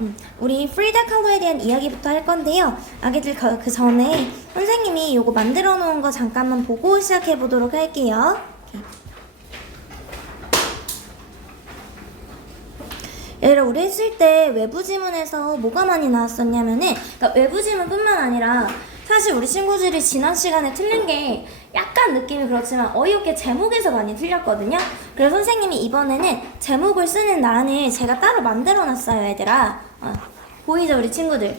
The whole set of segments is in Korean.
음, 우리 프리다 칼로에 대한 이야기부터 할 건데요. 아기들 그, 그 전에 선생님이 요거 만들어 놓은 거 잠깐만 보고 시작해 보도록 할게요. 얘를 우리 했을 때 외부 지문에서 뭐가 많이 나왔었냐면은 그러니까 외부 지문뿐만 아니라 사실 우리 친구들이 지난 시간에 틀린 게 약간 느낌이 그렇지만 어이없게 제목에서 많이 틀렸거든요. 그래서 선생님이 이번에는 제목을 쓰는 란을 제가 따로 만들어 놨어요, 얘들아. 어, 보이죠, 우리 친구들?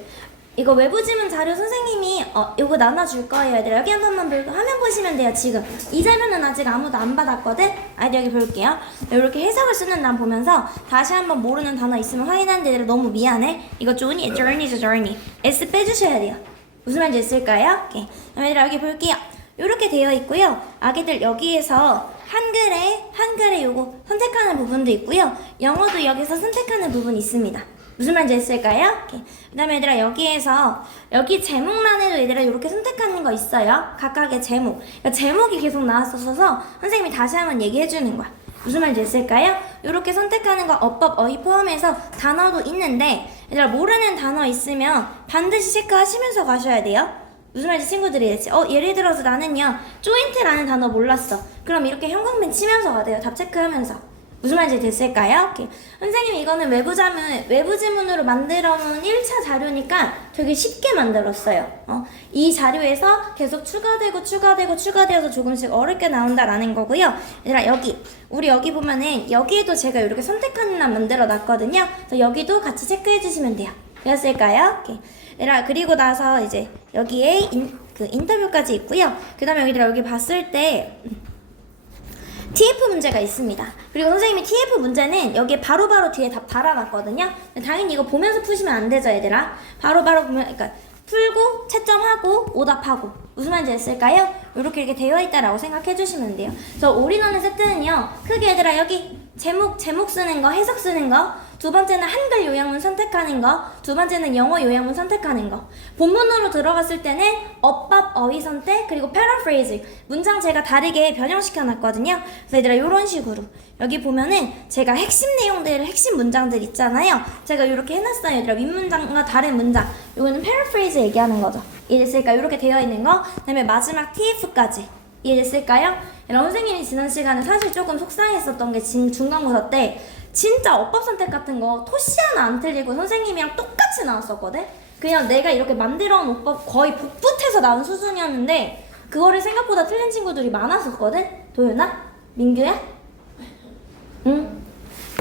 이거 외부 지문 자료 선생님이 어 이거 나눠줄 거예요 얘들아. 여기 한 번만 보고 화면 보시면 돼요 지금. 이 자료는 아직 아무도 안 받았거든? 아이들 여기 볼게요. 이렇게 해석을 쓰는 난 보면서 다시 한번 모르는 단어 있으면 확인하는데 얘들아 너무 미안해. 이거 조니 journey죠 journey. S 빼주셔야 돼요. 무슨 말인지 있을까요? 오케이. 얘들아 여기 볼게요 이렇게 되어 있고요 아기들 여기에서 한글에 한글에 요거 선택하는 부분도 있고요 영어도 여기서 선택하는 부분이 있습니다 무슨 말인지 있을까요? 오케이. 그다음에 얘들아 여기에서 여기 제목란에도 얘들아 이렇게 선택하는 거 있어요. 각각의 제목. 그러니까 제목이 계속 나왔었어서 선생님이 다시 한번 얘기해 주는 거야. 무슨 말인지 있을까요? 이렇게 선택하는 거 어법 어휘 포함해서 단어도 있는데 얘들아 모르는 단어 있으면 반드시 체크하시면서 가셔야 돼요. 무슨 말인지 친구들이 했지. 어 예를 들어서 나는요 조인트라는 단어 몰랐어. 그럼 이렇게 형광펜 치면서 가 돼요. 답 체크하면서. 무슨 말인지 됐을까요? 오케이. 선생님 이거는 외부 자문 외부 지문으로 만들어 놓은 1차 자료니까 되게 쉽게 만들었어요. 어, 이 자료에서 계속 추가되고 추가되고 추가되어서 조금씩 어렵게 나온다라는 거고요. 얘들아 여기 우리 여기 보면은 여기에도 제가 이렇게 선택하는 栏 만들어 놨거든요. 그래서 여기도 같이 체크해 주시면 돼요. 되었을까요? 얘들아 그리고 나서 이제 여기에 인, 그 인터뷰까지 있고요. 그 다음에 여기들아 여기 봤을 때 TF 문제가 있습니다. 그리고 선생님이 TF 문제는 여기에 바로 바로 뒤에 답 달아놨거든요. 당연히 이거 보면서 푸시면 안 되죠, 얘들아. 바로바로 보면, 그러니까 풀고 채점하고 오답하고 무슨 말인지 됐을까요? 이렇게 이렇게 되어 있다라고 생각해 주시면 돼요. 그래서 올인원의 세트는요, 크게 얘들아 여기 제목 제목 쓰는 거, 해석 쓰는 거, 두 번째는 한글 요약문 선택하는 거, 두 번째는 영어 요약문 선택하는 거. 본문으로 들어갔을 때는 어법, 어휘 선택, 그리고 패러프레이즈. 문장 제가 다르게 변형시켜 놨거든요. 그래서 얘들아 이런 식으로 여기 보면은 제가 핵심 내용들, 핵심 문장들 있잖아요. 제가 이렇게 해놨어요. 얘들아 윗문장과 다른 문장. 이거는 패러프레이즈 얘기하는 거죠. 이해됐을까? 이렇게 되어 있는 거. 그다음에 마지막 TF까지. 이해됐을까요? 여러분 선생님이 지난 시간에 사실 조금 속상했었던 게 진- 중간고사 때 진짜 어법 선택 같은 거 토시 하나 안 틀리고 선생님이랑 똑같이 나왔었거든? 그냥 내가 이렇게 만들어 놓은 어법 거의 복붙해서 나온 수준이었는데 그거를 생각보다 틀린 친구들이 많았었거든? 도윤아? 민규야? 응?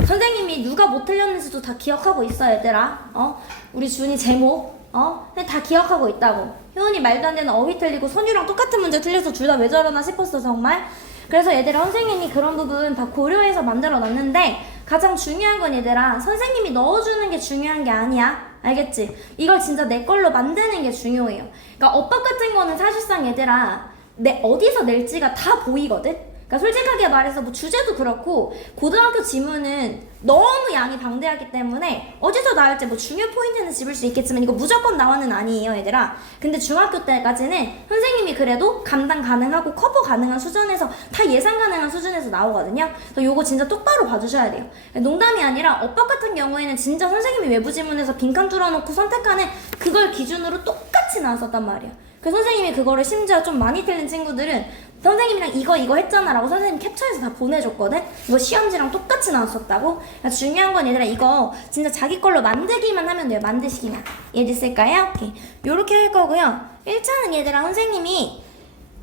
선생님이 누가 못 틀렸는지도 다 기억하고 있어 얘들아 어? 우리 준이 제목 어? 근데 다 기억하고 있다고. 효은이 말도 안 되는 어휘 틀리고 선유랑 똑같은 문제 틀려서 둘 다 왜 저러나 싶었어 정말. 그래서 얘들아 선생님이 그런 부분 다 고려해서 만들어 놨는데 가장 중요한 건 얘들아 선생님이 넣어주는 게 중요한 게 아니야. 알겠지? 이걸 진짜 내 걸로 만드는 게 중요해요. 그러니까 엇박 같은 거는 사실상 얘들아 내 어디서 낼지가 다 보이거든 그러니까 솔직하게 말해서 뭐 주제도 그렇고 고등학교 지문은 너무 양이 방대하기 때문에 어디서 나올지 뭐 중요 포인트는 집을 수 있겠지만 이거 무조건 나와는 아니에요 얘들아. 근데 중학교 때까지는 선생님이 그래도 감당 가능하고 커버 가능한 수준에서 다 예상 가능한 수준에서 나오거든요. 그래서 요거 진짜 똑바로 봐주셔야 돼요. 농담이 아니라 엇박 같은 경우에는 진짜 선생님이 외부 지문에서 빈칸 뚫어놓고 선택하는 그걸 기준으로 똑같이 나왔었단 말이야 그 선생님이 그거를 심지어 좀 많이 틀린 친구들은 선생님이랑 이거 이거 했잖아 라고 선생님 캡처해서 다 보내줬거든? 이거 시험지랑 똑같이 나왔었다고? 중요한 건 얘들아 이거 진짜 자기 걸로 만들기만 하면 돼요. 만드시기만. 이해됐을까요? 오케이. 요렇게 할 거고요. 1차는 얘들아 선생님이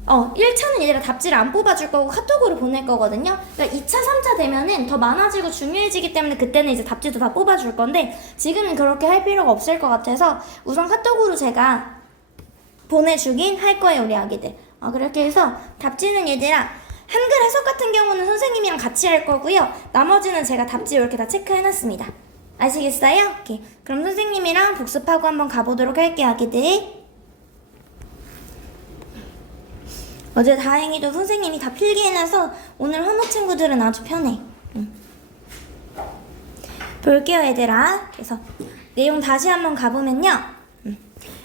어 1차는 얘들아 답지를 안 뽑아줄 거고 카톡으로 보낼 거거든요? 그러니까 2차 3차 되면은 더 많아지고 중요해지기 때문에 그때는 이제 답지도 다 뽑아줄 건데 지금은 그렇게 할 필요가 없을 것 같아서 우선 카톡으로 제가 보내주긴 할 거예요 우리 아기들 어, 그렇게 해서 답지는 얘들아 한글 해석 같은 경우는 선생님이랑 같이 할 거고요 나머지는 제가 답지 이렇게 다 체크해놨습니다 아시겠어요? 오케이. 그럼 선생님이랑 복습하고 한번 가보도록 할게요 아기들 어제 다행히도 선생님이 다 필기해놔서 오늘 호모 친구들은 아주 편해 응. 볼게요 얘들아 그래서 내용 다시 한번 가보면요 음.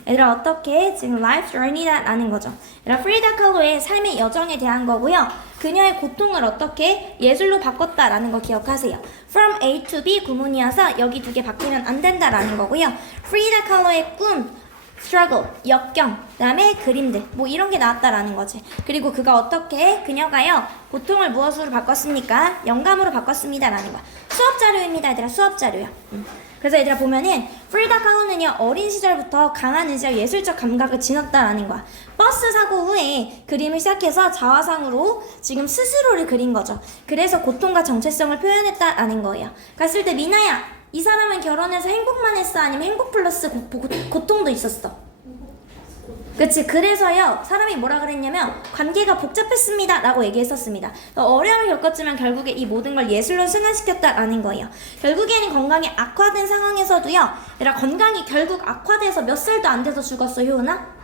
얘들아 어떻게 지금 life journey다라는 거죠. 얘들아 프리다 칼로의 삶의 여정에 대한 거고요. 그녀의 고통을 어떻게 예술로 바꿨다라는 거 기억하세요. From A to B 구문이어서 여기 두 개 바뀌면 안 된다라는 거고요. 프리다 칼로의 꿈, struggle, 역경, 그다음에 그림들, 뭐 이런 게 나왔다라는 거지. 그리고 그가 어떻게 그녀가요 고통을 무엇으로 바꿨습니까? 영감으로 바꿨습니다라는 거야. 수업 자료입니다, 얘들아 수업 자료야. 음. 그래서 얘들아 보면은 프리다 kahlo는요 어린 시절부터 강한 의지와 예술적 감각을 지녔다라는 거야. 버스 사고 후에 그림을 시작해서 자화상으로 지금 스스로를 그린 거죠. 그래서 고통과 정체성을 표현했다라는 거예요. 갔을 때 미나야 이 사람은 결혼해서 행복만 했어 아니면 행복 플러스 고, 고, 고통도 있었어. 그치 그래서요 사람이 뭐라 그랬냐면 관계가 복잡했습니다 라고 얘기했었습니다. 어려움을 겪었지만 결국에 이 모든 걸 예술로 승화시켰다라는 거예요. 결국에는 건강이 악화된 상황에서도요 얘들아 건강이 결국 악화돼서 몇 살도 안 돼서 죽었어 효은아?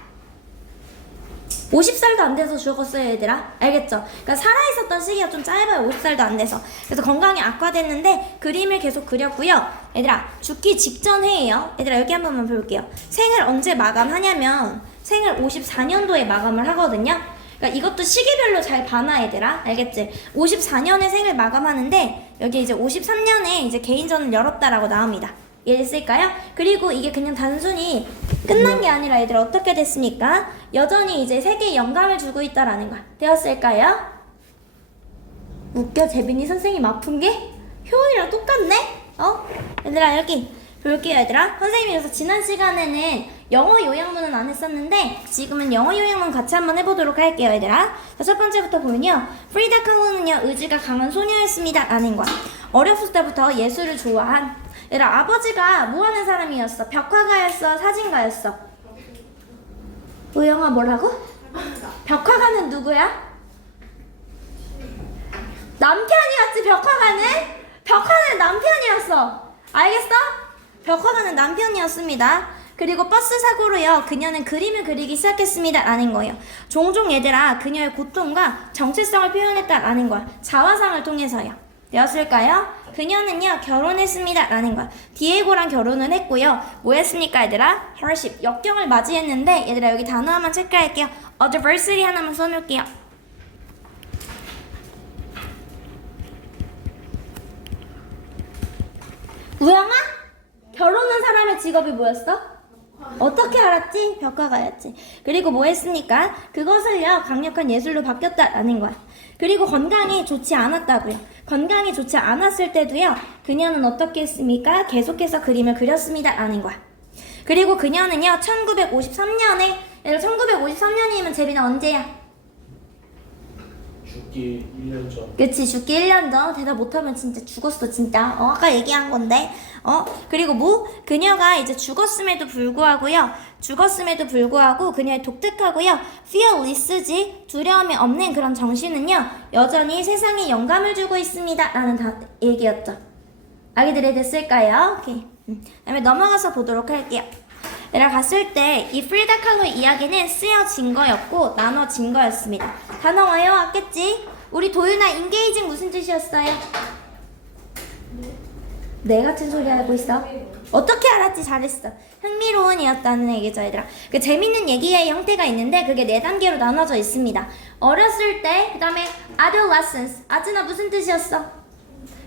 50살도 안 돼서 죽었어요 얘들아. 알겠죠? 그러니까 살아있었던 시기가 좀 짧아요 50살도 안 돼서. 그래서 건강이 악화됐는데 그림을 계속 그렸고요. 얘들아 죽기 직전 해예요. 얘들아 여기 한 번만 볼게요. 생을 언제 마감하냐면 생을 54년도에 마감을 하거든요 그러니까 이것도 시기별로 잘 봐놔 얘들아 알겠지? 54년에 생을 마감하는데 여기 이제 53년에 이제 개인전을 열었다라고 나옵니다 이해됐을까요? 그리고 이게 그냥 단순히 끝난 게 아니라 얘들 어떻게 됐습니까? 여전히 이제 세계에 영감을 주고 있다라는 거야. 되었을까요? 웃겨 재빈이 선생님 아픈 게 효은이랑 똑같네? 어? 얘들아 여기 볼게요 얘들아 선생님이 그래서 지난 시간에는 영어 요약문은 안 했었는데 지금은 영어 요약문 같이 한번 해보도록 할게요 얘들아 자, 첫 번째부터 보면요 프리다 칼로는요 의지가 강한 소녀였습니다 라는 거야 어렸을 때부터 예술을 좋아한 얘들아 아버지가 뭐 하는 사람이었어? 벽화가였어? 사진가였어? 우영아 뭐라고? 벽화가는 누구야? 남편이었지 벽화가는? 벽화는 남편이었어 알겠어? 벽화가는 남편이었습니다 그리고 버스 사고로요 그녀는 그림을 그리기 시작했습니다 라는 거예요 종종 얘들아 그녀의 고통과 정체성을 표현했다 라는 거야 자화상을 통해서요 되었을까요? 그녀는요 결혼했습니다 라는 거야 디에고랑 결혼을 했고요 뭐 했습니까 얘들아? hardship 역경을 맞이했는데 얘들아 여기 단어 하나만 체크할게요 adversity 하나만 써놓을게요 우영아? 결혼한 사람의 직업이 뭐였어? 어떻게 알았지? 벽화가였지. 그리고 뭐 했습니까? 그것을요, 강력한 예술로 바뀌었다라는 거야. 그리고 건강이 좋지 않았다고요. 건강이 좋지 않았을 때도요, 그녀는 어떻게 했습니까? 계속해서 그림을 그렸습니다라는 거야. 그리고 그녀는요, 1953년에, 얘들 1953년이면 제비는 언제야? 죽기 1년 전. 그치 죽기 1년 전? 대답 못하면 진짜 죽었어 진짜. 어 아까 얘기한 건데. 어 그리고 뭐 그녀가 이제 죽었음에도 불구하고요. 죽었음에도 불구하고 그녀의 독특하고요. fearless지 두려움이 없는 그런 정신은요 여전히 세상에 영감을 주고 있습니다. 라는 다, 얘기였죠. 알게들이 됐을까요? 오케이. 음. 다음에 넘어가서 보도록 할게요 내가 갔을 때 이 프리다 칼로의 이야기는 쓰여진 거였고 나눠진 거였습니다. 단어 외워왔겠지? 우리 도윤아 인게이징 무슨 뜻이었어요? 네 같은 소리 하고 있어. 어떻게 알았지? 잘했어. 흥미로운이었다는 얘기죠, 얘들아. 그 재밌는 얘기의 형태가 있는데 그게 네 단계로 나눠져 있습니다. 어렸을 때, 그 다음에 adolescence. 아즈나 무슨 뜻이었어?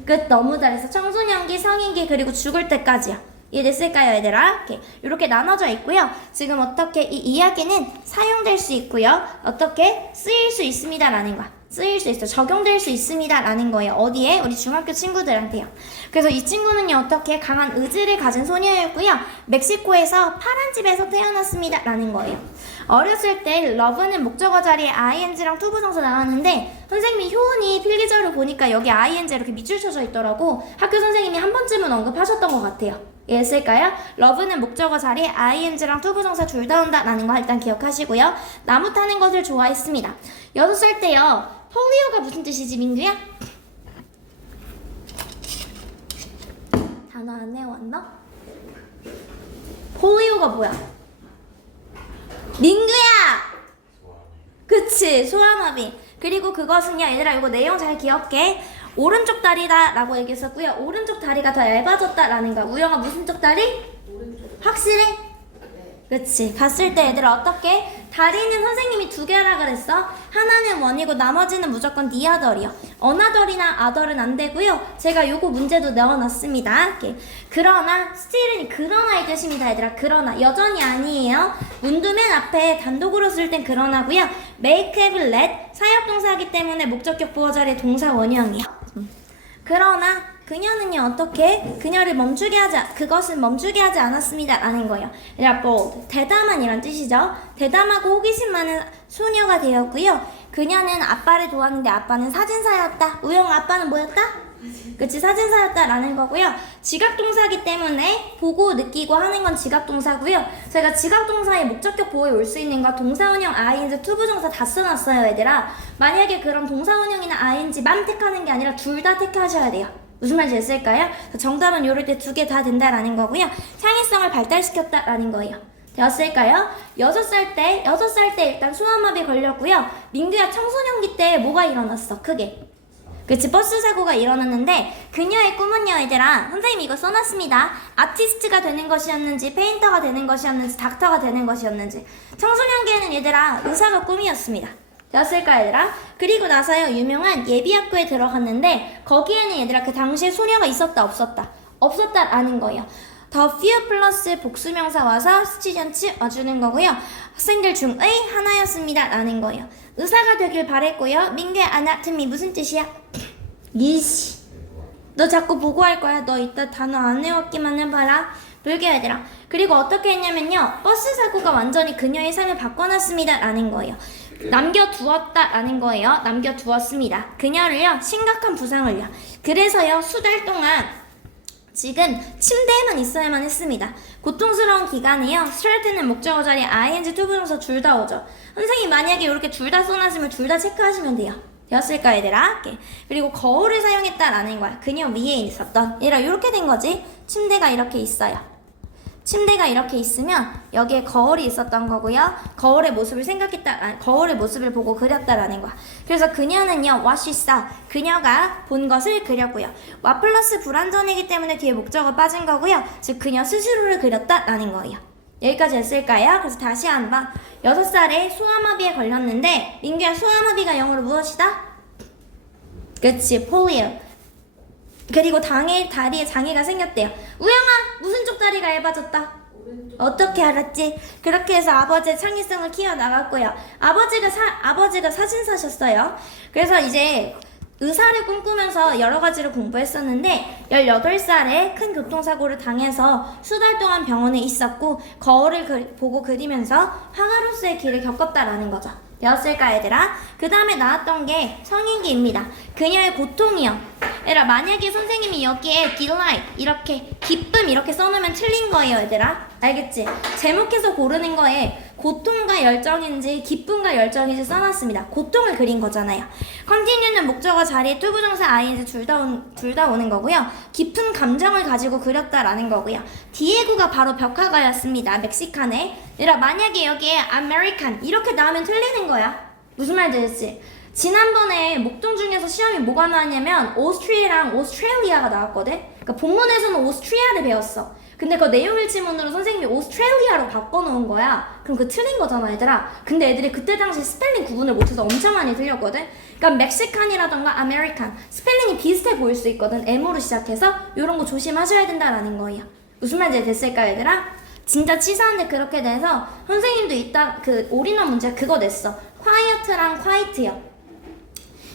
끝 너무 잘했어. 청소년기, 성인기 그리고 죽을 때까지야. 이해됐을까요, 얘들아? 이렇게, 이렇게 나눠져 있고요. 지금 어떻게 이 이야기는 사용될 수 있고요. 어떻게 쓰일 수 있습니다라는 거야. 쓰일 수 있어. 적용될 수 있습니다라는 거예요. 어디에? 우리 중학교 친구들한테요. 그래서 이 친구는요, 어떻게 강한 의지를 가진 소녀였고요. 멕시코에서 파란 집에서 태어났습니다라는 거예요. 어렸을 때 러브는 목적어 자리에 ing랑 투부정사 나왔는데 선생님이 효은이 필기자료 보니까 여기 ing 이렇게 밑줄 쳐져 있더라고. 학교 선생님이 한 번쯤은 언급하셨던 것 같아요. 이해했을까요? 러브는 목적어 자리에 ing랑 투부정사 둘 다 온다라는 거 일단 기억하시고요. 나무 타는 것을 좋아했습니다. 여섯 살 때요. 폴리오가 무슨 뜻이지, 민규야? 단어 안 외웠나? 폴리오가 뭐야? 민규야! 그치, 소아마비. 그리고 그것은요, 얘들아, 이거 내용 잘 기억해. 오른쪽 다리다 라고 얘기했었고요. 오른쪽 다리가 더 얇아졌다 라는 거야. 우영아, 무슨 쪽 다리? 확실해? 그치. 갔을 때 얘들아 어떻게? 다리는 선생님이 두 개라 그랬어. 하나는 원이고 나머지는 무조건 니아덜이요. 어나덜이나 아덜은 안 되고요. 제가 요거 문제도 넣어놨습니다. 이렇게. 그러나 스틸은 그러나의 뜻입니다, 얘들아. 그러나 여전히 아니에요. 문두 맨 앞에 단독으로 쓸 땐 그러나고요. make, have, let 사역동사이기 때문에 목적격 보호 자리에 동사 원형이요. 그러나 그녀는요 어떻게 그녀를 멈추게 않- 그것은 멈추게 하지 않았습니다 라는 거예요. 얘들아 bold 대담한이란 뜻이죠. 대담하고 호기심 많은 소녀가 되었고요. 그녀는 아빠를 도왔는데 아빠는 사진사였다. 우영 아빠는 뭐였다? 그치 사진사였다라는 거고요. 지각동사기 때문에 보고 느끼고 하는 건 지각동사고요. 저희가 지각동사의 목적격 보호에 올 수 있는 거 동사원형 ing 투부정사 다 써놨어요 얘들아. 만약에 그럼 동사원형이나 ing만 택하는 게 아니라 둘 다 택하셔야 돼요. 무슨 말인지 됐을까요? 정답은 요럴 때 두 개 다 된다라는 거고요. 창의성을 발달시켰다라는 거예요. 되었을까요? 여섯 살 때, 여섯 살 때 일단 소아마비 걸렸고요. 민규야 청소년기 때 뭐가 일어났어? 크게. 그치 버스 사고가 일어났는데 그녀의 꿈은요 얘들아 선생님이 이거 써놨습니다 아티스트가 되는 것이었는지 페인터가 되는 것이었는지 닥터가 되는 것이었는지 청소년기에는 얘들아 의사가 꿈이었습니다 되었을까 얘들아? 그리고 나서요 유명한 예비학교에 들어갔는데 거기에는 얘들아 그 당시에 소녀가 있었다 없었다 없었다라는 거예요 더 few 플러스 복수명사 와서 스튜던트 와주는 거고요. 학생들 중의 하나였습니다. 라는 거예요. 의사가 되길 바랬고요. 민규의 아나토미 무슨 뜻이야? 이씨. 너 자꾸 보고 할 거야. 너 이따 단어 안 외웠기만 해봐라. 놀게 얘들아. 그리고 어떻게 했냐면요. 버스 사고가 완전히 그녀의 삶을 바꿔놨습니다. 라는 거예요. 남겨두었다. 라는 거예요. 남겨두었습니다. 그녀를요. 심각한 부상을요. 그래서요. 수달 동안 지금 침대에만 있어야만 했습니다. 고통스러운 기간에요. 스트레이트는 목적어 자리에 ing 투부정사 둘 다 오죠. 선생님 만약에 이렇게 둘 다 써놨으면 둘 다 체크하시면 돼요. 되었을까 얘들아? 그리고 거울을 사용했다라는 거야. 그녀 위에 있었던. 얘라 이렇게 된 거지. 침대가 이렇게 있어요. 침대가 이렇게 있으면 여기에 거울이 있었던 거고요. 거울의 모습을 생각했다, 아, 거울의 모습을 보고 그렸다라는 거야. 그래서 그녀는요, what she saw, 그녀가 본 것을 그렸고요. 와 플러스 불완전이기 때문에 뒤에 목적어 빠진 거고요. 즉 그녀 스스로를 그렸다라는 거예요. 여기까지 했을까요? 그래서 다시 한번 여섯 살에 소아마비에 걸렸는데 민규야 소아마비가 영어로 무엇이다? 그치 폴리오 그리고 당에 다리에 장애가 생겼대요. 우영아, 무슨 쪽 다리가 얇아졌다? 어떻게 알았지? 그렇게 해서 아버지의 창의성을 키워 나갔고요. 아버지가 사 아버지가 사진사셨어요. 그래서 이제 의사를 꿈꾸면서 여러 가지를 공부했었는데 18살에 큰 교통사고를 당해서 수달 동안 병원에 있었고 거울을 그- 보고 그리면서 화가로서의 길을 겪었다라는 거죠. 되었을까 얘들아? 그 다음에 나왔던 게 성인기입니다. 그녀의 고통이요. 얘들아 만약에 선생님이 여기에 delight 이렇게 기쁨 이렇게 써놓으면 틀린 거예요 얘들아. 알겠지? 제목에서 고르는 거에 고통과 열정인지 기쁨과 열정인지 써놨습니다. 고통을 그린 거잖아요. continue는 목적어 자리에 투부정사 ing 둘다 오는 거고요. 깊은 감정을 가지고 그렸다라는 거고요. 디에고가 바로 벽화가였습니다. 멕시칸에. 얘들아 만약에 여기에 American 이렇게 나오면 틀리는 거야. 무슨 말인지 알지? 지난번에 목동 중에서 시험이 뭐가 나왔냐면 오스트리아랑 오스트레일리아가 나왔거든. 그러니까 본문에서는 오스트리아를 배웠어. 근데 그 내용 일 지문으로 선생님이 오스트레일리아로 바꿔놓은 거야. 그럼 그 틀린 거잖아, 얘들아. 근데 애들이 그때 당시 스펠링 구분을 못해서 엄청 많이 틀렸거든. 그러니까 멕시칸이라던가 아메리칸 스펠링이 비슷해 보일 수 있거든. M으로 시작해서 이런 거 조심하셔야 된다라는 거예요. 무슨 말인지 됐을까, 얘들아? 진짜 치사한데 그렇게 돼서 선생님도 이따 그 올인원 문제 그거 냈어. quiet랑 quiet요.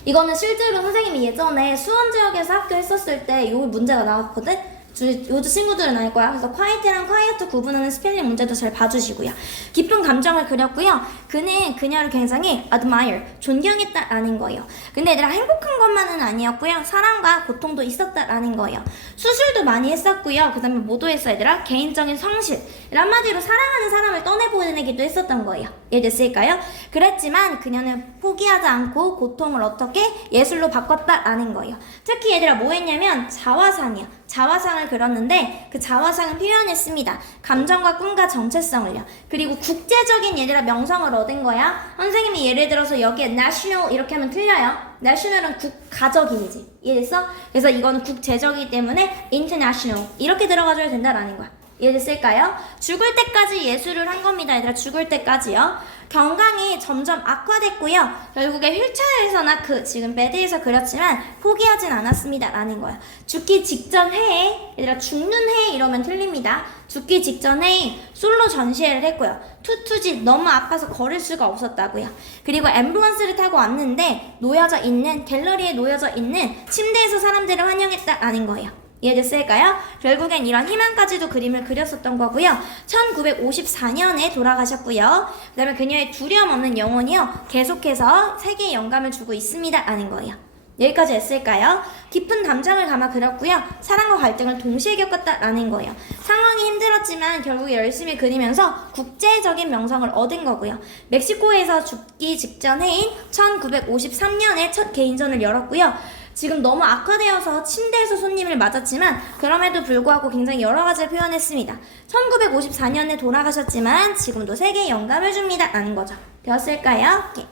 이거는 실제로 선생님이 예전에 수원 지역에서 학교 했었을 때요 문제가 나왔거든. 주- 요즘 친구들은 알 거야. 그래서 quiet랑 quiet 구분하는 스펠링 문제도 잘 봐주시고요. 깊은 감정을 그렸고요. 그는 그녀를 굉장히 admire, 존경했다라는 거예요. 근데 얘들아 행복한 것만은 아니었고요. 사랑과 고통도 있었다라는 거예요. 수술도 많이 했었고요. 그 다음에 했어 얘들아? 개인적인 성실. 한마디로 사랑하는 사람을 떠내보내기도 했었던 거예요. 이해됐을까요? 그랬지만 그녀는 포기하지 않고 고통을 어떻게 예술로 바꿨다라는 거예요. 특히 얘들아 뭐 했냐면 자화상이야. 자화상을 그렸는데 그 자화상을 표현했습니다. 감정과 꿈과 정체성을요. 그리고 국제적인 얘들아 명성을 얻은 거야. 선생님이 예를 들어서 여기에 national 이렇게 하면 틀려요. national은 국 가적인이지. 이해됐어? 그래서 이거는 국제적이기 때문에 international 이렇게 들어가줘야 된다라는 거야. 이해됐을까요? 죽을 때까지 예술을 한 겁니다. 얘들아 죽을 때까지요. 경강이 점점 악화됐고요. 결국에 휠체어에서나 그 지금 베드에서 그렸지만 포기하진 않았습니다. 라는 거예요. 죽기 직전 해에 얘들아 죽는 해 이러면 틀립니다. 죽기 직전 해에 솔로 전시회를 했고요. 투투지 너무 아파서 걸을 수가 없었다고요. 그리고 앰뷸런스를 타고 왔는데 놓여져 있는 갤러리에 놓여져 있는 침대에서 사람들을 환영했다라는 거예요. 이해됐을까요? 결국엔 이런 희망까지도 그림을 그렸었던 거고요. 1954년에 돌아가셨고요. 그 다음에 그녀의 두려움 없는 영혼이요. 계속해서 세계에 영감을 주고 있습니다. 라는 거예요. 여기까지 했을까요? 깊은 감정을 담아 그렸고요. 사랑과 갈등을 동시에 겪었다라는 거예요. 상황이 힘들었지만 결국 열심히 그리면서 국제적인 명성을 얻은 거고요. 멕시코에서 죽기 직전 해인 1953년에 첫 개인전을 열었고요. 지금 너무 악화되어서 침대에서 손님을 맞았지만 그럼에도 불구하고 굉장히 여러 가지를 표현했습니다. 1954년에 돌아가셨지만 지금도 세계에 영감을 줍니다. 라는 거죠. 되었을까요? 예.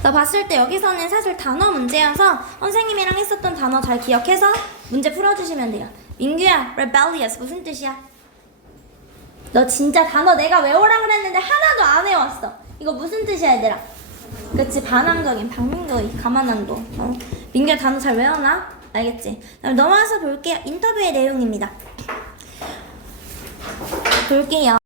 나 봤을 때 여기서는 사실 단어 문제여서 선생님이랑 했었던 단어 잘 기억해서 문제 풀어주시면 돼요. 민규야, rebellious 무슨 뜻이야? 너 진짜 단어 내가 외워라 그랬는데 하나도 안 외웠어. 이거 무슨 뜻이야, 얘들아? 그치, 반항적인, 박민규, 가만한도. 어? 민규야 단어 잘 외웠나? 알겠지? 그럼 넘어가서 볼게요. 인터뷰의 내용입니다. 볼게요.